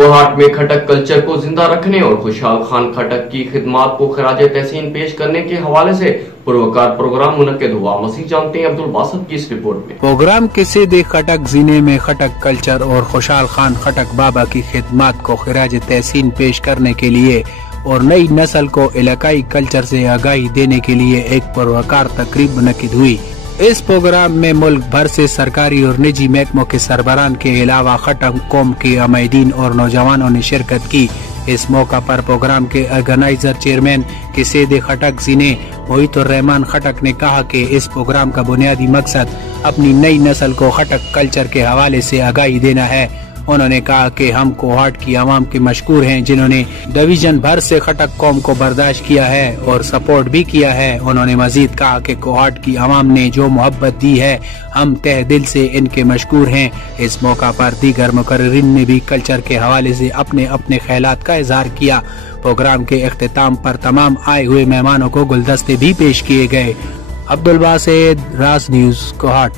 कोहाट में खटक कल्चर को जिंदा रखने और खुशहाल खान खटक की खिदमात को खराज तहसीन पेश करने के हवाले से पुरवकार प्रोग्राम मुनक्किद हुआ। मसीह जानते हैं अब्दुल बासित की इस रिपोर्ट में। प्रोग्राम के सीधे खटक जिले में खटक कल्चर और खुशहाल खान खटक बाबा की खिदमात को खराज तहसीन पेश करने के लिए और नई नस्ल को इलाकाई कल्चर से आगाही देने के लिए एक पुरवकार तकरीब मुनक्किद हुई। इस प्रोग्राम में मुल्क भर से सरकारी और निजी महकमों के सरबराहान के अलावा खटक कौम के अमीदीन और नौजवानों ने शिरकत की। इस मौका पर प्रोग्राम के ऑर्गेनाइजर चेयरमैन के सीधे खटक जिने मोहितुर रहमान खटक ने कहा कि इस प्रोग्राम का बुनियादी मकसद अपनी नई नस्ल को खटक कल्चर के हवाले से आगाही देना है। उन्होंने कहा कि हम कोहाट की आवाम के मशकूर हैं जिन्होंने डिवीजन भर से खटक कौम को बर्दाश्त किया है और सपोर्ट भी किया है। उन्होंने मजीद कहा कि कोहाट की आवाम ने जो मोहब्बत दी है हम तहे दिल से इनके मशकूर हैं। इस मौका पर दीगर मुकर्रिरीन ने भी कल्चर के हवाले से अपने अपने ख्यालात का इजहार किया। प्रोग्राम के इख्तिताम पर तमाम आए हुए मेहमानों को गुलदस्ते भी पेश किए गए। अब्दुल बासित, रास न्यूज़, कोहाट।